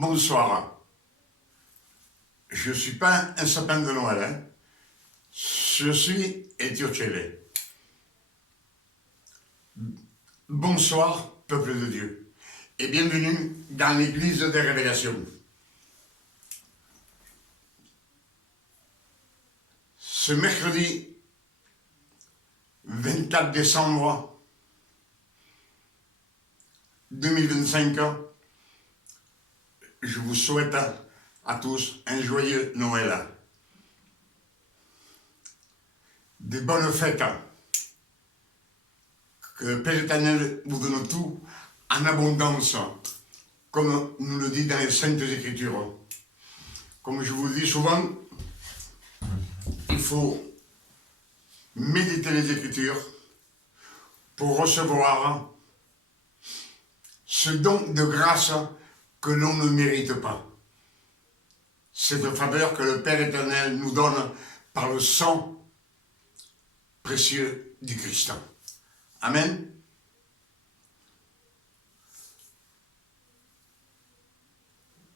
Bonsoir. Je ne suis pas un sapin de Noël, hein. Je suis Etiocele. Bonsoir, peuple de Dieu, et bienvenue dans l'église des révélations. Ce mercredi 24 décembre 2025, je vous souhaite à tous un joyeux Noël. Des bonnes fêtes. Que le Père éternel vous donne tout en abondance, comme nous le dit dans les Saintes Écritures. Comme je vous le dis souvent, il faut méditer les Écritures pour recevoir ce don de grâce que l'on ne mérite pas. Cette faveur que le Père éternel nous donne par le sang précieux du Christ. Amen.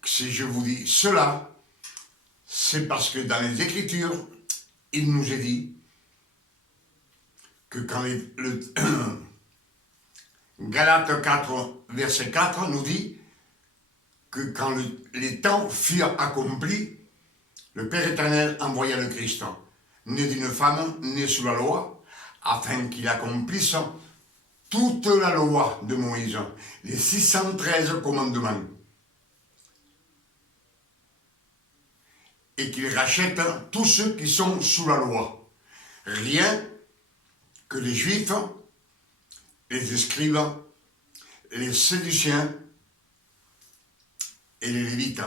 Si je vous dis cela, c'est parce que dans les Écritures, il nous est dit que quand Galates 4, verset 4 nous dit que quand les temps furent accomplis, le Père éternel envoya le Christ, né d'une femme, né sous la loi, afin qu'il accomplisse toute la loi de Moïse, les 613 commandements, et qu'il rachète tous ceux qui sont sous la loi, rien que les Juifs, les Scribes, les Sadduciens et les Lévites.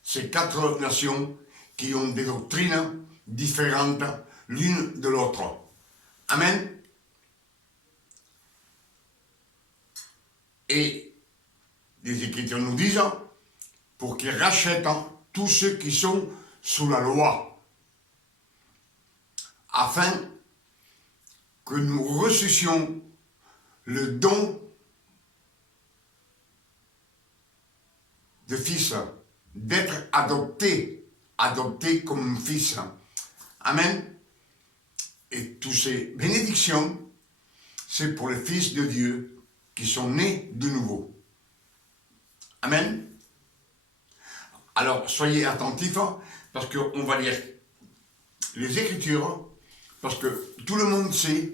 Ces 4 nations qui ont des doctrines différentes l'une de l'autre. Amen. Et les Écritures nous disent pour qu'ils rachètent tous ceux qui sont sous la loi, afin que nous reçussions le don de fils, d'être adopté comme fils. Amen. Et toutes ces bénédictions, c'est pour les fils de Dieu qui sont nés de nouveau. Amen. Alors, soyez attentifs, parce qu'on va lire les Écritures, parce que tout le monde sait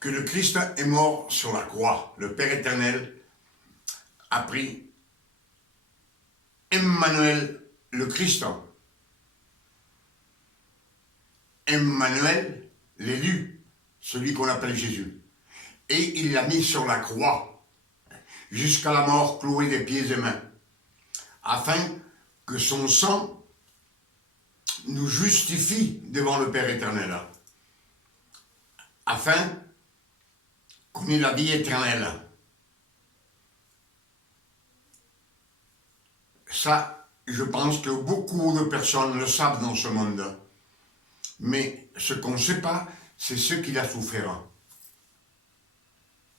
que le Christ est mort sur la croix. Le Père éternel a pris Emmanuel, le Christ. Emmanuel, l'élu, celui qu'on appelle Jésus. Et il l'a mis sur la croix, jusqu'à la mort, cloué des pieds et mains, afin que son sang nous justifie devant le Père éternel, afin qu'on ait la vie éternelle. Ça, je pense que beaucoup de personnes le savent dans ce monde. Mais ce qu'on ne sait pas, c'est ce qu'il a souffert.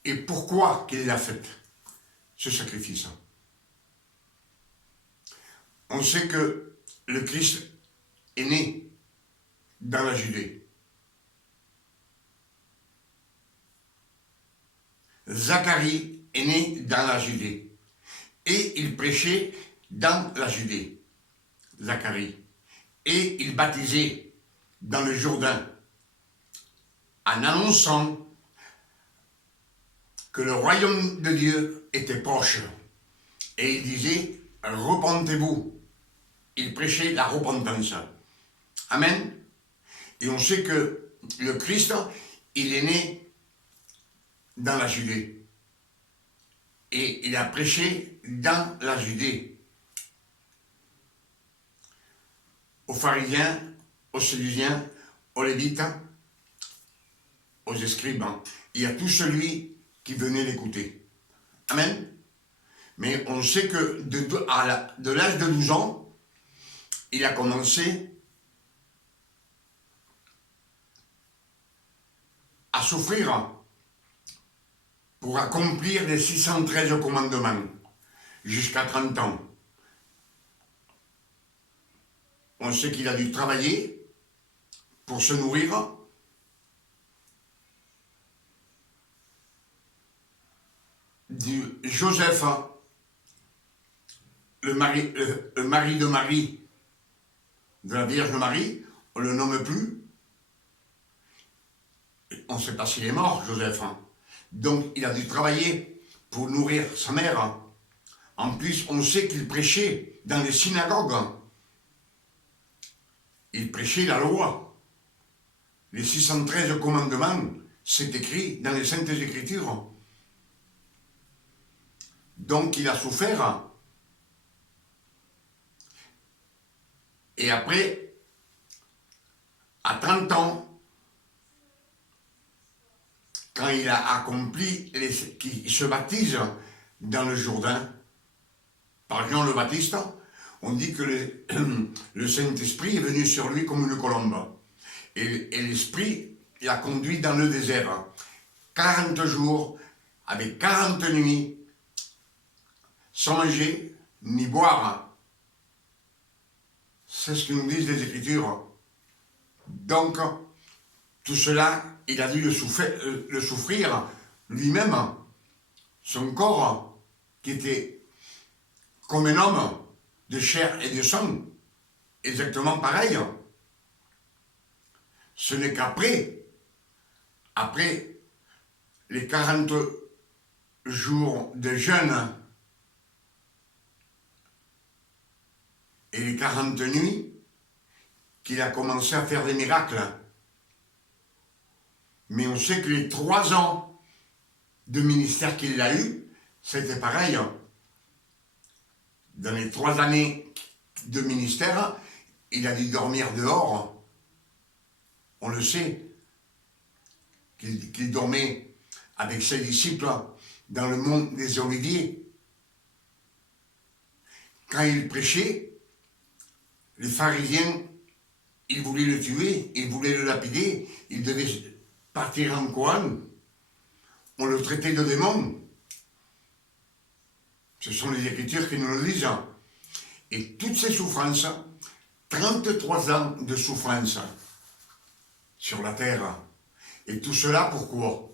Et pourquoi qu'il l'a fait, ce sacrifice. On sait que le Christ est né dans la Judée. Zacharie est né dans la Judée. Et il prêchait dans la Judée, Zacharie. Et il baptisait dans le Jourdain, en annonçant que le royaume de Dieu était proche. Et il disait, repentez-vous. Il prêchait la repentance. Amen. Et on sait que le Christ, il est né dans la Judée. Et il a prêché dans la Judée. Aux pharisiens, aux Sadduciens, aux Lévites, aux Scribes, et à tout celui qui venait l'écouter. Amen. Mais on sait que de l'âge de 12 ans, il a commencé à souffrir pour accomplir les 613 commandements jusqu'à 30 ans. On sait qu'il a dû travailler pour se nourrir. Joseph, le mari de Marie, de la Vierge Marie, on ne le nomme plus. On ne sait pas s'il est mort, Joseph. Donc il a dû travailler pour nourrir sa mère. En plus, on sait qu'il prêchait dans les synagogues. Il prêchait la loi. Les 613 commandements, c'est écrit dans les Saintes Écritures. Donc il a souffert. Et après, à 30 ans, quand il a accompli, qu'il se baptise dans le Jourdain, par Jean le Baptiste, on dit que le Saint-Esprit est venu sur lui comme une colombe. Et l'Esprit l'a conduit dans le désert. 40 jours, avec 40 nuits, sans manger ni boire. C'est ce que nous disent les Écritures. Donc, tout cela, il a dû le souffrir lui-même. Son corps, qui était comme un homme de chair et de sang, exactement pareil. Ce n'est qu'après, après les 40 jours de jeûne et les 40 nuits, qu'il a commencé à faire des miracles. Mais on sait que les 3 ans de ministère qu'il a eu, c'était pareil. Dans les 3 années de ministère, il a dû dormir dehors. On le sait, qu'il dormait avec ses disciples dans le mont des Oliviers. Quand il prêchait, les pharisiens, ils voulaient le tuer, ils voulaient le lapider, il devait partir en Coran. On le traitait de démon. Ce sont les Écritures qui nous le disent. Et toutes ces souffrances, 33 ans de souffrance sur la terre. Et tout cela pourquoi?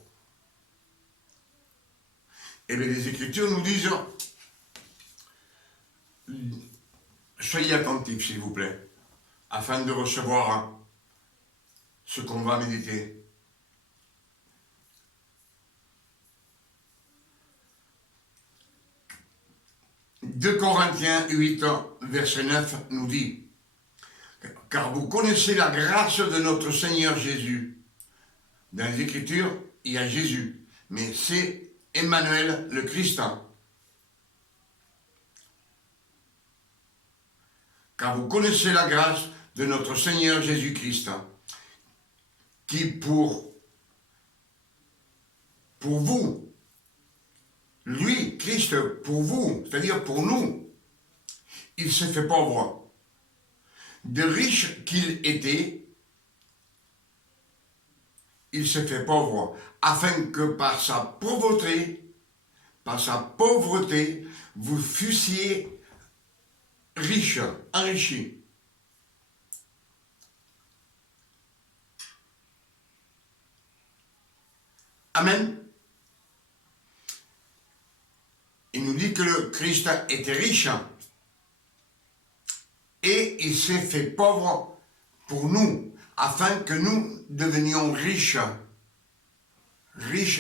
Eh bien, les Écritures nous disent, soyez attentifs s'il vous plaît, afin de recevoir ce qu'on va méditer. 2 Corinthiens 8, verset 9 nous dit, « Car vous connaissez la grâce de notre Seigneur Jésus. » Dans les Écritures, il y a Jésus, mais c'est Emmanuel le Christ. « Car vous connaissez la grâce de notre Seigneur Jésus-Christ, qui pour vous, lui, Christ, pour vous, c'est-à-dire pour nous, il s'est fait pauvre. De riche qu'il était, il s'est fait pauvre, afin que par sa pauvreté, vous fussiez riches, enrichis. Amen. Il nous dit que le Christ était riche et il s'est fait pauvre pour nous, afin que nous devenions riches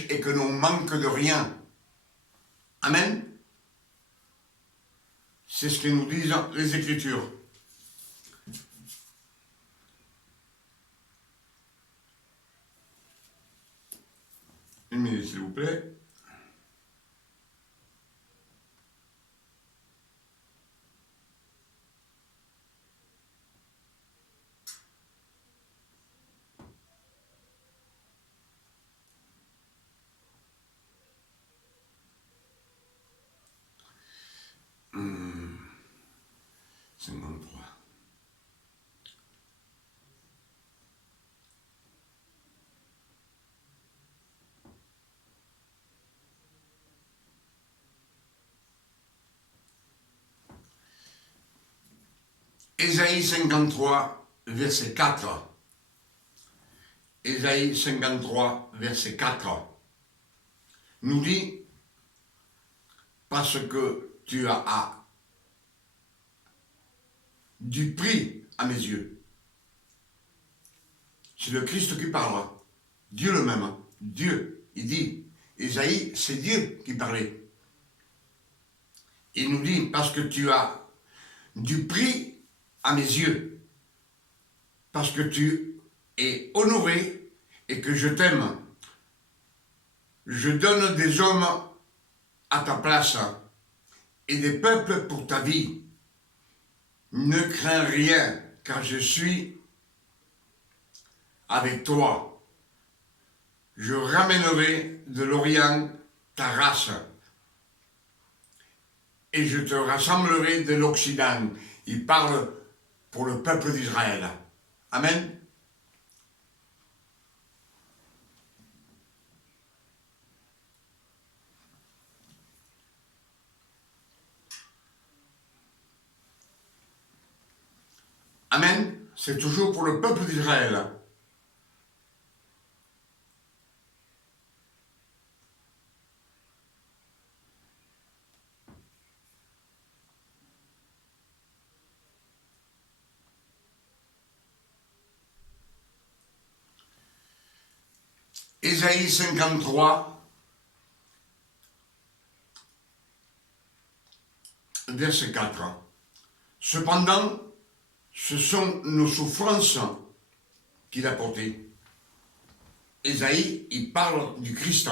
et que nous manquions de rien. Amen. C'est ce que nous disent les Écritures. Une minute, s'il vous plaît. Hum. 53. Ésaïe 53, verset 4. Ésaïe 53, verset 4 nous dit, parce que tu as du prix à mes yeux. C'est le Christ qui parle. Dieu le même. Dieu, il dit. Ésaïe, c'est Dieu qui parlait. Il nous dit, parce que tu as du prix à mes yeux, parce que tu es honoré et que je t'aime, je donne des hommes à ta place et des peuples pour ta vie. Ne crains rien, car je suis avec toi. Je ramènerai de l'Orient ta race et je te rassemblerai de l'Occident. Il parle pour le peuple d'Israël. Amen. Amen. C'est toujours pour le peuple d'Israël. Ésaïe 53, verset 4. Cependant, ce sont nos souffrances qu'il a portées. Ésaïe, il parle du Christ,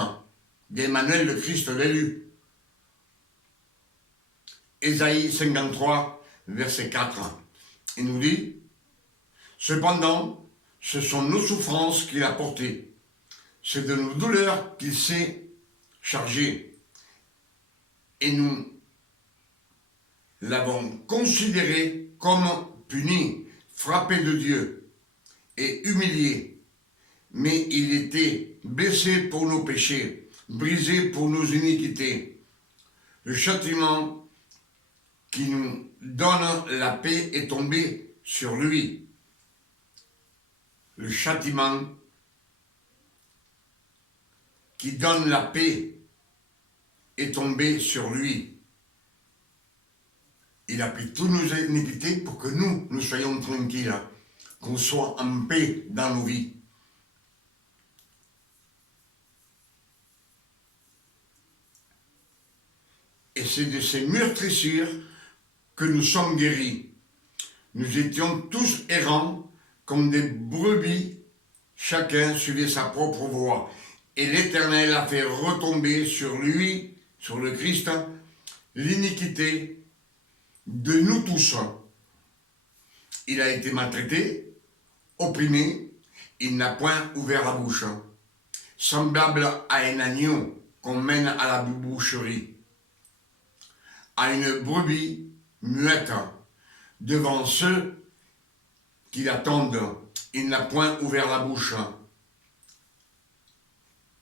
d'Emmanuel le Christ, l'élu. Ésaïe 53, verset 4. Il nous dit, cependant, ce sont nos souffrances qu'il a portées. C'est de nos douleurs qu'il s'est chargé. Et nous l'avons considéré comme puni, frappé de Dieu et humilié. Mais il était blessé pour nos péchés, brisé pour nos iniquités. Le châtiment qui nous donne la paix est tombé sur lui. Le châtiment qui donne la paix est tombé sur lui. Il a pris toutes nos iniquités pour que nous soyons tranquilles, qu'on soit en paix dans nos vies. Et c'est de ces meurtrissures que nous sommes guéris. Nous étions tous errants comme des brebis, chacun suivait sa propre voie. Et l'Éternel a fait retomber sur lui, sur le Christ, l'iniquité de nous tous. Il a été maltraité, opprimé, il n'a point ouvert la bouche. Semblable à un agneau qu'on mène à la boucherie, à une brebis muette devant ceux qui l'attendent. Il n'a point ouvert la bouche.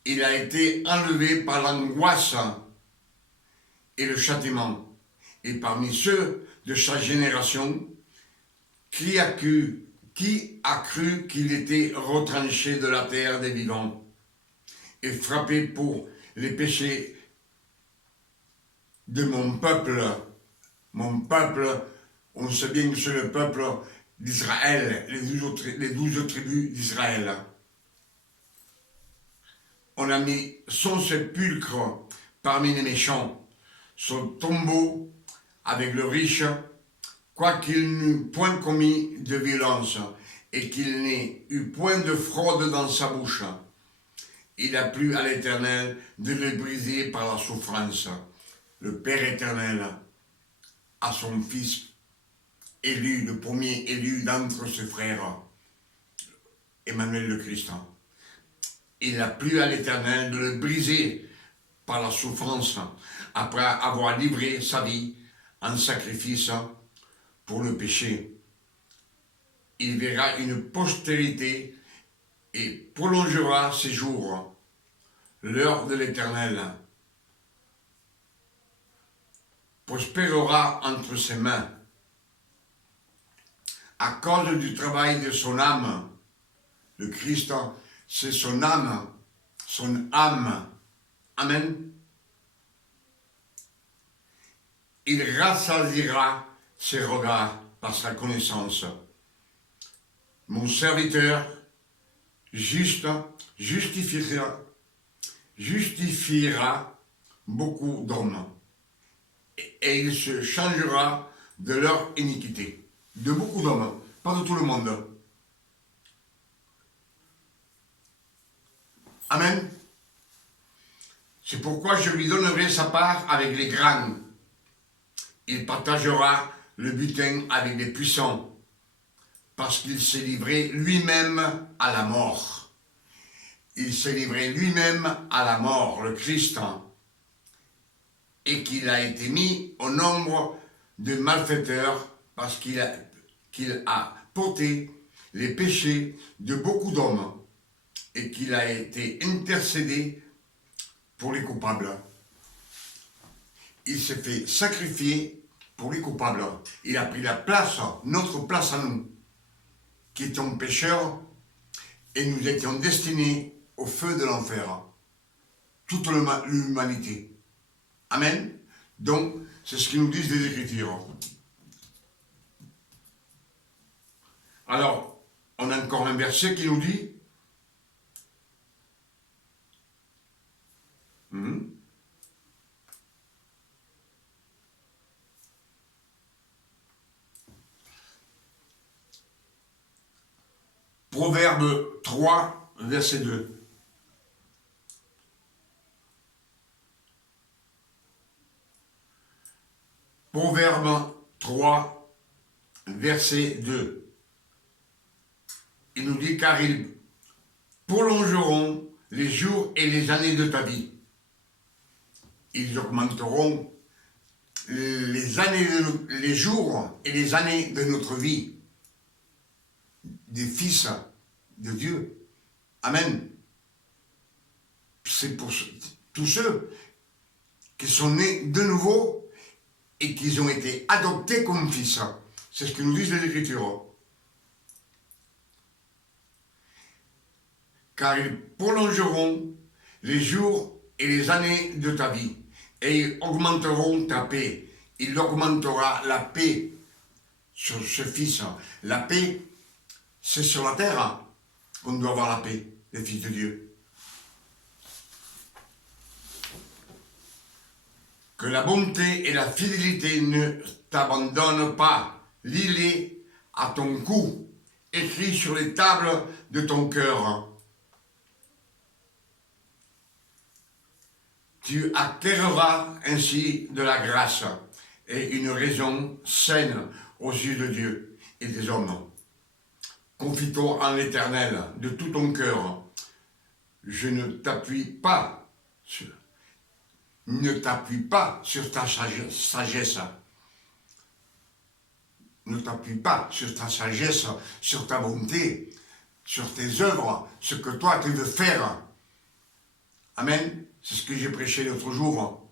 Il a été enlevé par l'angoisse et le châtiment. Et parmi ceux de sa génération, qui a cru qu'il était retranché de la terre des vivants et frappé pour les péchés de mon peuple. Mon peuple, on sait bien que c'est le peuple d'Israël, les 12 tribus d'Israël. On a mis son sépulcre parmi les méchants, son tombeau avec le riche, quoiqu'il n'eût point commis de violence et qu'il n'ait eu point de fraude dans sa bouche. Il a plu à l'Éternel de le briser par la souffrance. Le Père éternel à son Fils élu, le premier élu d'entre ses frères, Emmanuel le Christ. Il a plu à l'Éternel de le briser par la souffrance, après avoir livré sa vie en sacrifice pour le péché. Il verra une postérité et prolongera ses jours. L'heure de l'Éternel prospérera entre ses mains. à cause du travail de son âme. Le Christ, c'est son âme, son âme. Amen. Il rassasiera ses regards par sa connaissance. Mon serviteur juste justifiera beaucoup d'hommes et il se changera de leur iniquité. De beaucoup d'hommes, pas de tout le monde. Amen. C'est pourquoi je lui donnerai sa part avec les grands. Il partagera le butin avec les puissants, parce qu'il s'est livré lui-même à la mort. Il s'est livré lui-même à la mort, le Christ, et qu'il a été mis au nombre de malfaiteurs, parce qu'il a porté les péchés de beaucoup d'hommes, et qu'il a été intercédé pour les coupables. Il s'est fait sacrifier pour les coupables. Il a pris la place, notre place à nous, qui étions pécheurs, et nous étions destinés au feu de l'enfer. Toute l'humanité. Amen. Donc, c'est ce qu'ils nous disent les Écritures. Alors, on a encore un verset qui nous dit Proverbe 3, verset 2. Proverbe 3, verset 2. Il nous dit, car ils prolongeront les jours et les années de ta vie. Ils augmenteront les jours et les années de notre vie, des fils de Dieu. Amen. C'est pour tous ceux qui sont nés de nouveau et qui ont été adoptés comme fils. C'est ce que nous disent les Écritures. Car ils prolongeront les jours et les années de ta vie, et ils augmenteront ta paix. Il augmentera la paix sur ce fils. La paix, c'est sur la terre qu'on doit avoir la paix, les fils de Dieu. Que la bonté et la fidélité ne t'abandonnent pas. Lis-les à ton cou, écrit sur les tables de ton cœur. Tu acquerras ainsi de la grâce et une raison saine aux yeux de Dieu et des hommes. Confie-toi en l'Éternel de tout ton cœur. Je ne t'appuie pas sur ta sagesse. Ne t'appuie pas sur ta sagesse, sur ta bonté, sur tes œuvres, ce que toi tu veux faire. Amen. C'est ce que j'ai prêché l'autre jour.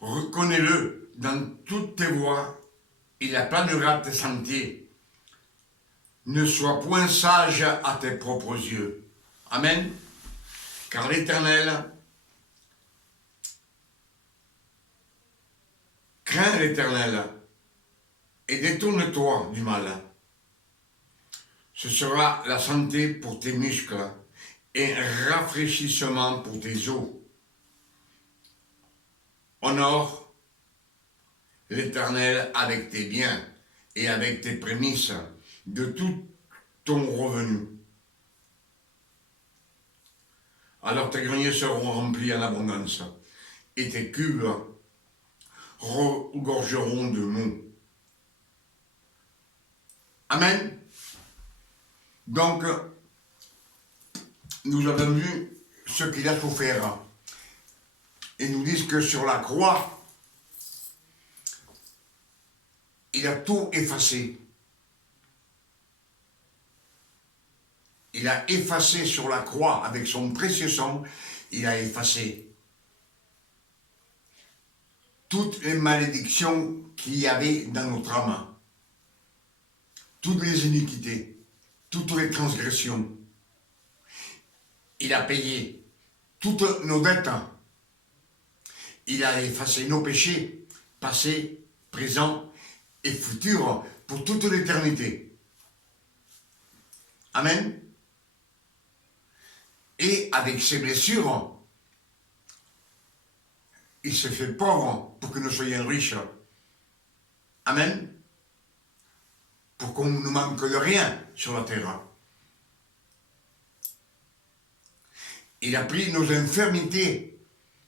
Reconnais-le dans toutes tes voies, il aplanera tes sentiers. Ne sois point sage à tes propres yeux. Amen. Car l'Éternel, crains l'Éternel et détourne-toi du mal. Ce sera la santé pour tes muscles et un rafraîchissement pour tes os. Honore l'Éternel avec tes biens et avec tes prémices de tout ton revenu. Alors tes greniers seront remplis en abondance et tes cubes regorgeront de mots. Amen. Donc, nous avons vu ce qu'il a souffert. Et nous disent que sur la croix, il a tout effacé. Il a effacé sur la croix, avec son précieux sang, il a effacé. toutes les malédictions qu'il y avait dans notre âme, toutes les iniquités, toutes les transgressions. Il a payé toutes nos dettes. Il a effacé nos péchés, passés, présents et futurs, pour toute l'éternité. Amen. Et avec ses blessures, il s'est fait pauvre pour que nous soyons riches. Amen. Pour qu'on ne manque de rien sur la terre. Il a pris nos infirmités,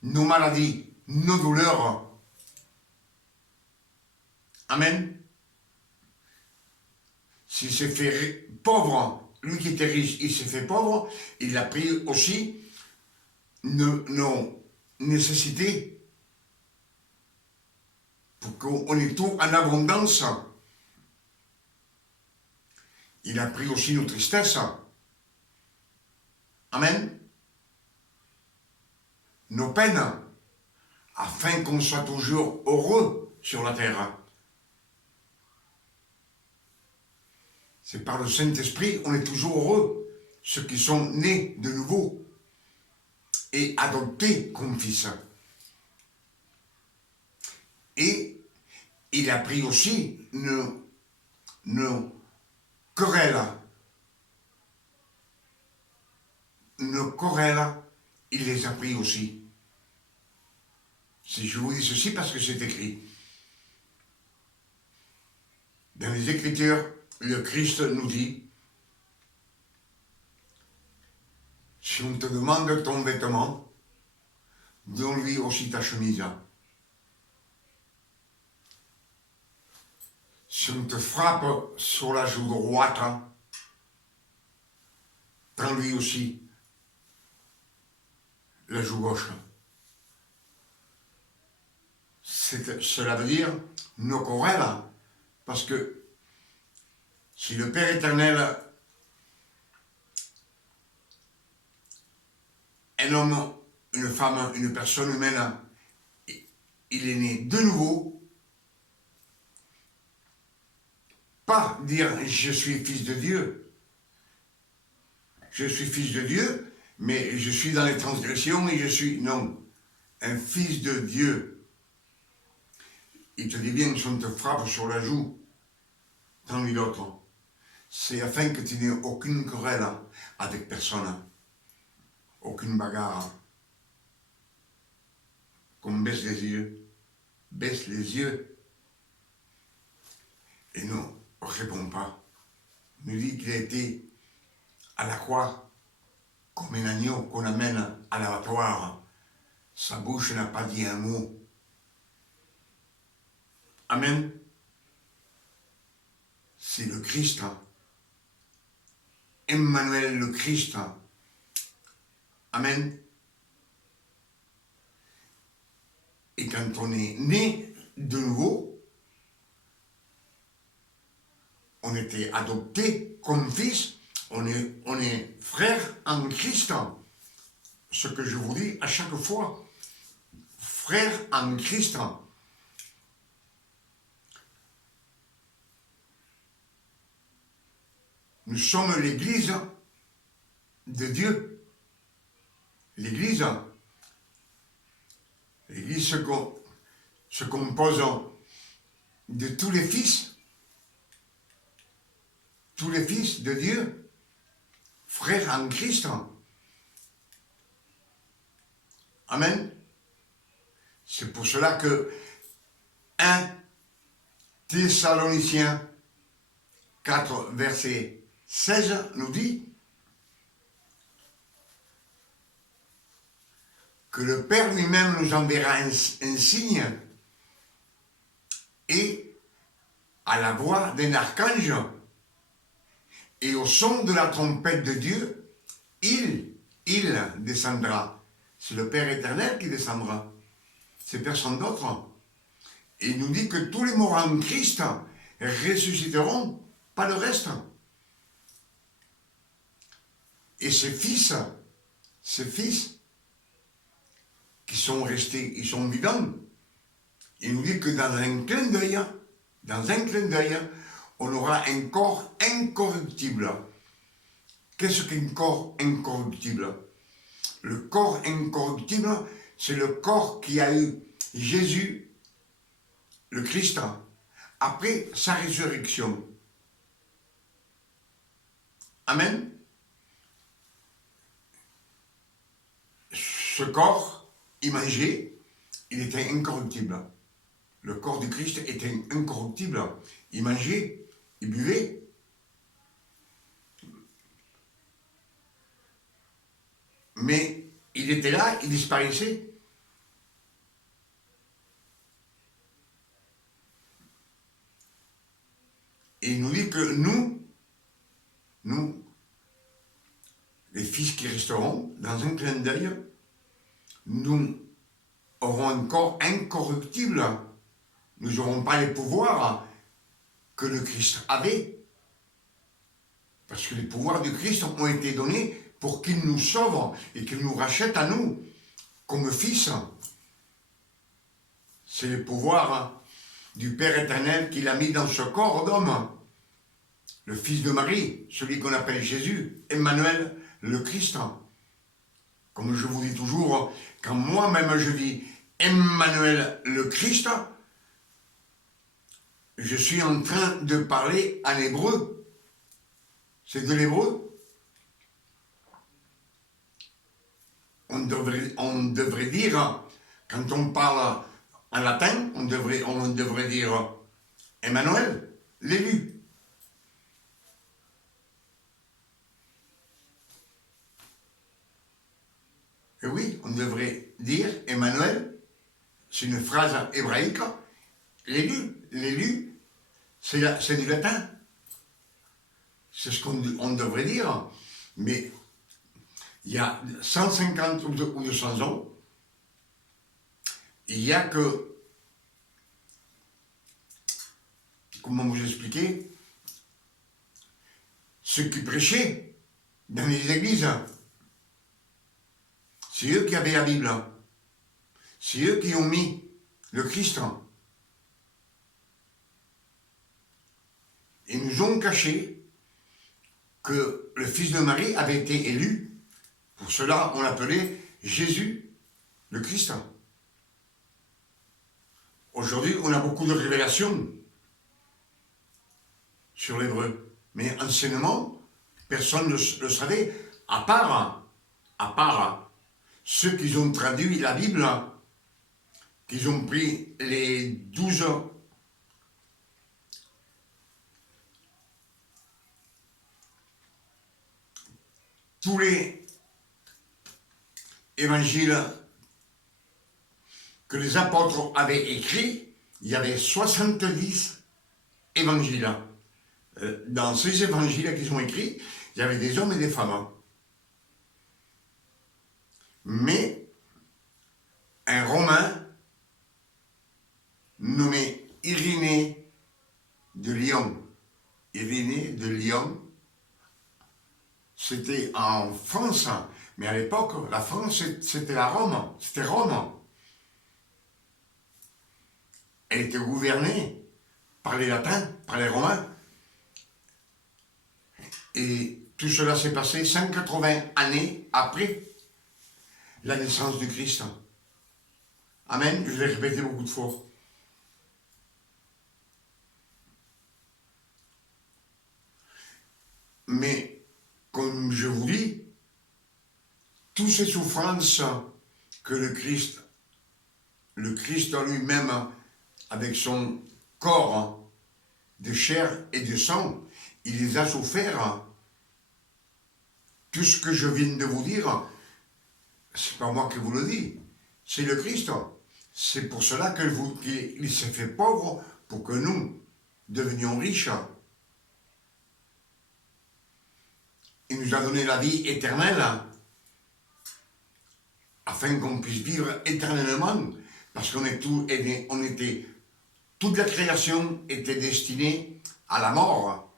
nos maladies, nos douleurs. Amen. S'il s'est fait pauvre, lui qui était riche, il s'est fait pauvre, il a pris aussi nos nécessités pour qu'on ait tout en abondance. Il a pris aussi nos tristesses. Amen. Nos peines, afin qu'on soit toujours heureux sur la terre. C'est par le Saint-Esprit, on est toujours heureux, ceux qui sont nés de nouveau et adoptés comme fils. Et il a pris aussi nos querelles. Nos querelles, il les a pris aussi. Si je vous dis ceci, parce que c'est écrit. Dans les Écritures, le Christ nous dit, si on te demande ton vêtement, donne-lui aussi ta chemise. Si on te frappe sur la joue droite, prends-lui aussi la joue gauche. Cela veut dire nos querelles, parce que si le Père éternel, un homme, une femme, une personne humaine, il est né de nouveau, pas dire je suis fils de Dieu, je suis fils de Dieu, mais je suis dans les transgressions et je suis, non, un fils de Dieu. Il te dit bien, si on te frappe sur la joue, prends-lui l'autre. C'est afin que tu n'aies aucune querelle avec personne, aucune bagarre. Qu'on baisse les yeux, et ne répond pas. Nous dit qu'il a été à la croix comme un agneau qu'on amène à l'abattoir. Sa bouche n'a pas dit un mot. Amen. C'est le Christ. Emmanuel le Christ. Amen. Et quand on est né de nouveau, on était adopté comme fils, on est frère en Christ. Ce que je vous dis à chaque fois, frère en Christ. Nous sommes l'Église de Dieu. L'Église se compose de tous les fils de Dieu, frères en Christ. Amen. C'est pour cela que 1 Thessaloniciens 4, verset 16 nous dit que le Père lui-même nous enverra un signe et à la voix d'un archange et au son de la trompette de Dieu, il descendra. C'est le Père éternel qui descendra. C'est personne d'autre. Et il nous dit que tous les morts en Christ ressusciteront, pas le reste. Et ces fils qui sont restés, ils sont vivants, Il nous dit que dans un clin d'œil, on aura un corps incorruptible. Qu'est-ce qu'un corps incorruptible? Le corps incorruptible, c'est le corps qui a eu Jésus, le Christ, après sa résurrection. Amen. Ce corps imagé, il était incorruptible. Le corps du Christ était incorruptible. Il mangeait, il buvait. Mais il était là, il disparaissait. Et il nous dit que nous, les fils qui resteront, dans un clin d'œil, nous aurons un corps incorruptible. Nous n'aurons pas les pouvoirs que le Christ avait. Parce que les pouvoirs du Christ ont été donnés pour qu'il nous sauve et qu'il nous rachète à nous, comme fils. C'est le pouvoir du Père éternel qu'il a mis dans ce corps d'homme. Le fils de Marie, celui qu'on appelle Jésus, Emmanuel, le Christ. Comme je vous dis toujours, quand moi-même je dis Emmanuel le Christ, je suis en train de parler en hébreu. C'est de l'hébreu. On devrait dire, quand on parle en latin, on devrait dire Emmanuel, l'élu. Et oui, on devrait dire Emmanuel, c'est une phrase hébraïque, l'élu, c'est du latin. C'est ce qu'on devrait dire. Mais il y a 150 ou 200 ans, il n'y a que, comment vous expliquer, ceux qui prêchaient dans les églises. C'est eux qui avaient la Bible. C'est eux qui ont mis le Christ. Ils nous ont caché que le fils de Marie avait été élu. Pour cela, on l'appelait Jésus, le Christ. Aujourd'hui, on a beaucoup de révélations sur l'hébreu. Mais anciennement, personne ne le savait, à part ceux qui ont traduit la Bible, qui ont pris les 12 tous les évangiles que les apôtres avaient écrits. Il y avait 70 évangiles. Dans ces évangiles qu'ils ont écrits, il y avait des hommes et des femmes. Mais un Romain nommé Irénée de Lyon, c'était en France, mais à l'époque, la France, c'était Rome. Elle était gouvernée par les Latins, par les Romains. Et tout cela s'est passé 180 années après la naissance du Christ. Amen, je l'ai répété beaucoup de fois. Mais, comme je vous dis, toutes ces souffrances que le Christ en lui-même, avec son corps de chair et de sang, il les a souffert. Tout ce que je viens de vous dire, c'est pas moi qui vous le dis, c'est le Christ. C'est pour cela qu'il s'est fait pauvre pour que nous devenions riches. Il nous a donné la vie éternelle afin qu'on puisse vivre éternellement, parce toute la création était destinée à la mort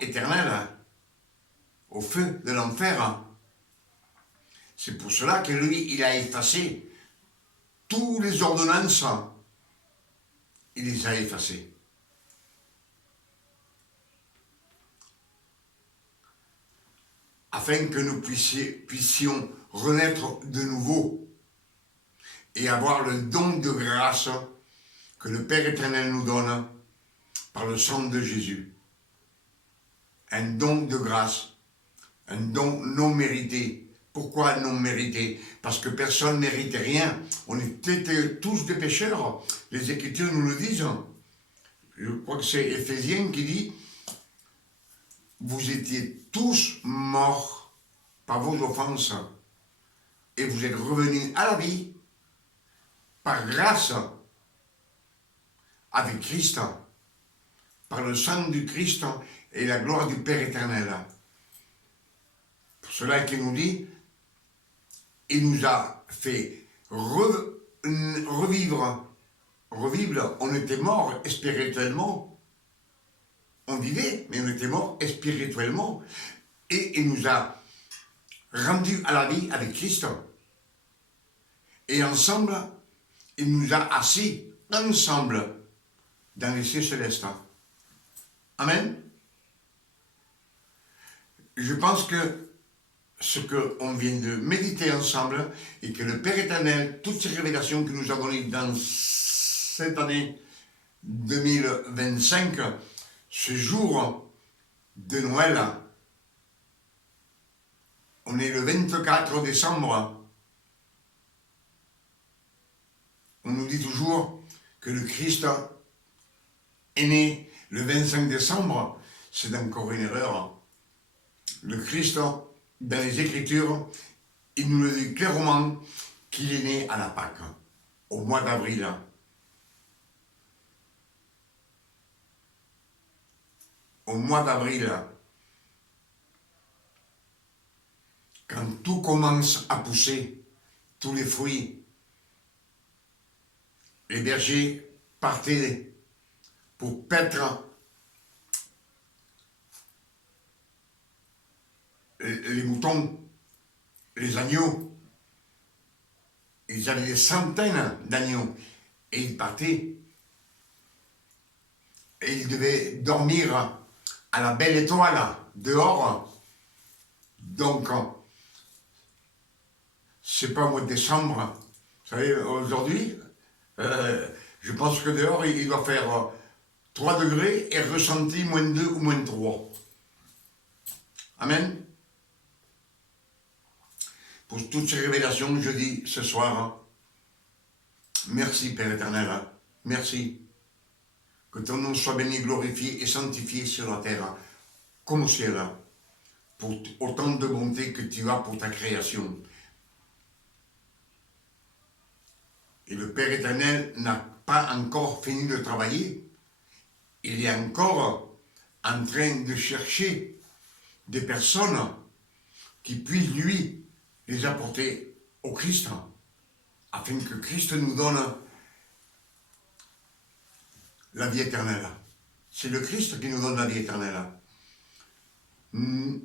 éternelle, au feu de l'enfer. C'est pour cela que lui, il a effacé toutes les ordonnances, il les a effacées. Afin que nous puissions renaître de nouveau et avoir le don de grâce que le Père éternel nous donne par le sang de Jésus. Un don de grâce, un don non mérité. Pourquoi non mérité? Parce que personne ne méritait rien. On était tous des pécheurs. Les Écritures nous le disent. Je crois que c'est Éphésiens qui dit: vous étiez tous morts par vos offenses et vous êtes revenus à la vie par grâce avec Christ, par le sang du Christ et la gloire du Père éternel. Pour cela qu'il nous dit, il nous a fait revivre. On était mort spirituellement. On vivait, mais on était mort spirituellement. Et il nous a rendus à la vie avec Christ. Et ensemble, il nous a assis ensemble dans les cieux célestes. Amen. Je pense que ce qu'on vient de méditer ensemble et que le Père éternel, toutes ces révélations que nous avons eues dans cette année 2025, ce jour de Noël, on est le 24 décembre. On nous dit toujours que le Christ est né le 25 décembre. C'est encore une erreur. Le Christ, dans les Écritures, il nous le dit clairement qu'il est né à la Pâque, au mois d'avril. Au mois d'avril, quand tout commence à pousser, tous les fruits, les bergers partaient pour paître les moutons, les agneaux. Ils avaient des centaines d'agneaux et ils partaient. Et ils devaient dormir à la belle étoile, dehors. Donc, c'est pas au mois de décembre. Vous savez, aujourd'hui, je pense que dehors, il va faire 3 degrés et ressenti -2 ou -3. Amen. Pour toutes ces révélations, je dis ce soir, merci Père éternel, merci. Que ton nom soit béni, glorifié et sanctifié sur la terre, comme au ciel, pour autant de bonté que tu as pour ta création. Et le Père éternel n'a pas encore fini de travailler. Il est encore en train de chercher des personnes qui puissent, lui, les apporter au Christ, afin que Christ nous donne la vie éternelle. C'est le Christ qui nous donne la vie éternelle. Nul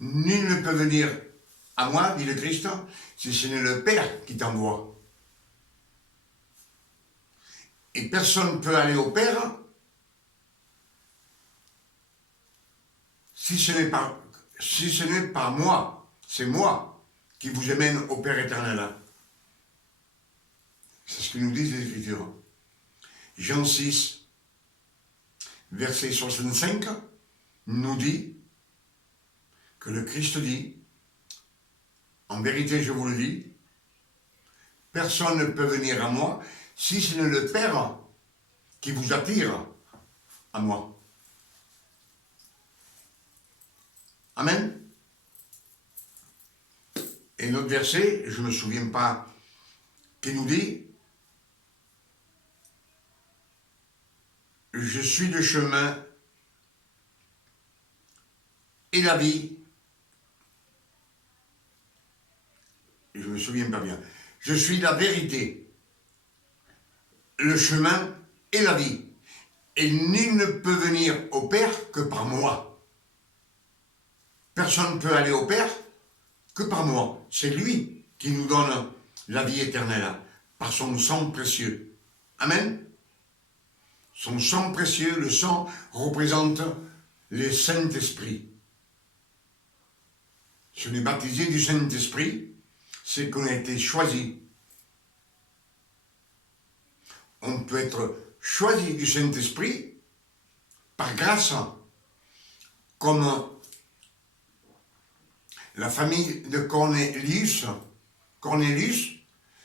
ne peut venir à moi, dit le Christ, si ce n'est le Père qui t'envoie. Et personne ne peut aller au Père si ce n'est par moi. C'est moi qui vous amène au Père éternel. C'est ce que nous disent les Écritures. Jean 6, verset 65, nous dit que le Christ dit, en vérité je vous le dis, personne ne peut venir à moi si ce n'est le Père qui vous attire à moi. Amen. Et notre verset, je ne me souviens pas, qui nous dit, je suis le chemin et la vie. Je ne me souviens pas bien. Je suis la vérité, le chemin et la vie. Et nul ne peut venir au Père que par moi. Personne ne peut aller au Père que par moi. C'est lui qui nous donne la vie éternelle par son sang précieux. Amen. Son sang précieux, le sang représente le Saint-Esprit. Si on est baptisé du Saint-Esprit, c'est qu'on a été choisi. On peut être choisi du Saint-Esprit par grâce, comme la famille de Cornelius. Cornelius,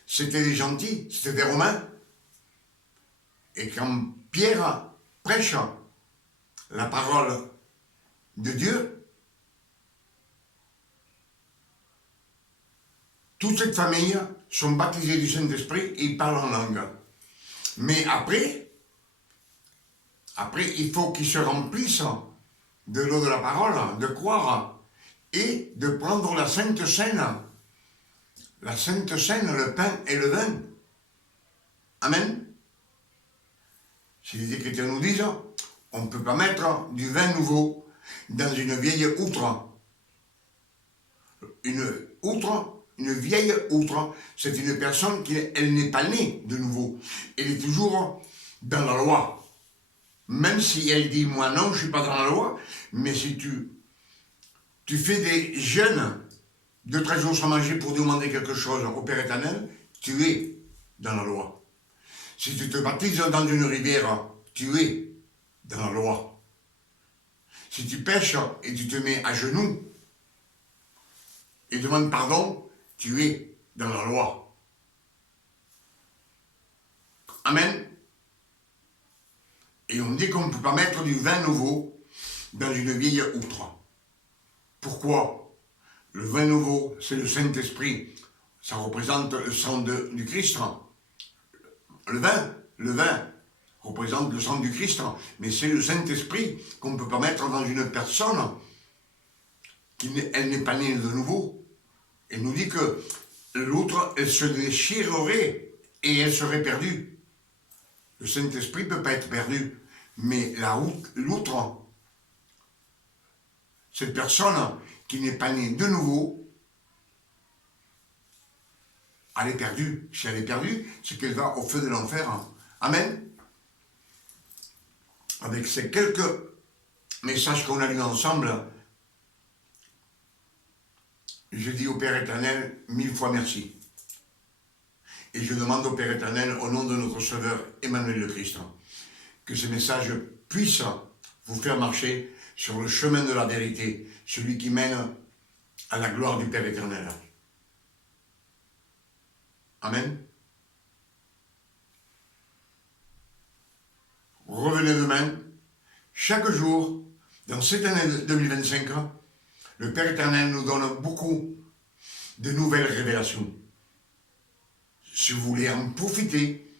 c'était des gentils, c'était des Romains. Et quand Pierre prêche la parole de Dieu, toute cette famille sont baptisées du Saint-Esprit et ils parlent en langue. Mais après, il faut qu'ils se remplissent de l'eau de la parole, de croire et de prendre la Sainte Seine. La Sainte Seine, le pain et le vin. Amen. Si les Écritures nous disent, on ne peut pas mettre du vin nouveau dans une vieille outre. Une vieille outre, c'est une personne qui elle n'est pas née de nouveau. Elle est toujours dans la loi. Même si elle dit, moi non, je ne suis pas dans la loi, mais si tu fais des jeûnes de 13 jours sans manger pour demander quelque chose au Père éternel, tu es dans la loi. Si tu te baptises dans une rivière, tu es dans la loi. Si tu pêches et tu te mets à genoux et demandes pardon, tu es dans la loi. Amen. Et on dit qu'on ne peut pas mettre du vin nouveau dans une vieille outre. Pourquoi? Le vin nouveau, c'est le Saint-Esprit. Ça représente le sang du Christ. Le vin représente le sang du Christ, mais c'est le Saint-Esprit qu'on ne peut pas mettre dans une personne elle n'est pas née de nouveau. Elle nous dit que l'autre, elle se déchirerait et elle serait perdue. Le Saint-Esprit ne peut pas être perdu, mais l'autre, cette personne qui n'est pas née de nouveau, elle est perdue. Si elle est perdue, c'est qu'elle va au feu de l'enfer. Amen. Avec ces quelques messages qu'on a lus ensemble, je dis au Père éternel 1000 fois merci. Et je demande au Père éternel, au nom de notre Sauveur Emmanuel le Christ, que ces messages puissent vous faire marcher sur le chemin de la vérité, celui qui mène à la gloire du Père éternel. Amen. Revenez demain, chaque jour, dans cette année 2025, le Père éternel nous donne beaucoup de nouvelles révélations. Si vous voulez en profiter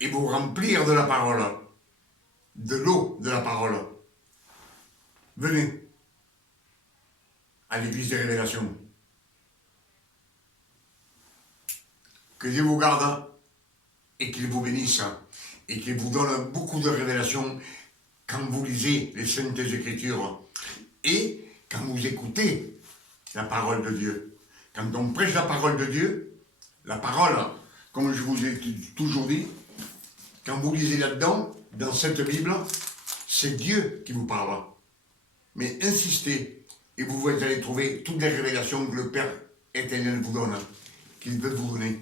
et vous remplir de la parole, de l'eau de la parole, venez à l'église des révélations. Que Dieu vous garde et qu'il vous bénisse et qu'il vous donne beaucoup de révélations quand vous lisez les Saintes Écritures et quand vous écoutez la parole de Dieu. Quand on prêche la parole de Dieu, la parole, comme je vous ai toujours dit, quand vous lisez là-dedans, dans cette Bible, c'est Dieu qui vous parle. Mais insistez et vous allez trouver toutes les révélations que le Père éternel vous donne, qu'il veut vous donner.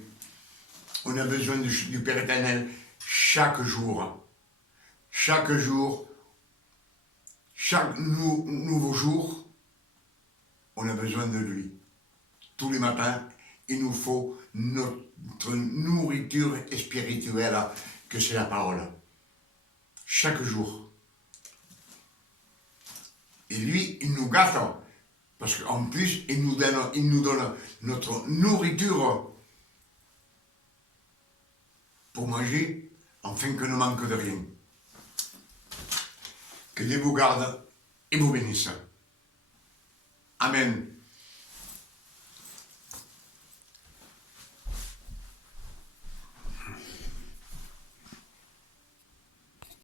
On a besoin du Père éternel chaque jour. Chaque jour, chaque nouveau jour, on a besoin de lui. Tous les matins, il nous faut notre nourriture spirituelle, que c'est la parole. Chaque jour. Et lui, il nous gâte, parce qu'en plus, il nous donne notre nourriture pour manger, afin que ne manque de rien. Que Dieu vous garde et vous bénisse. Amen.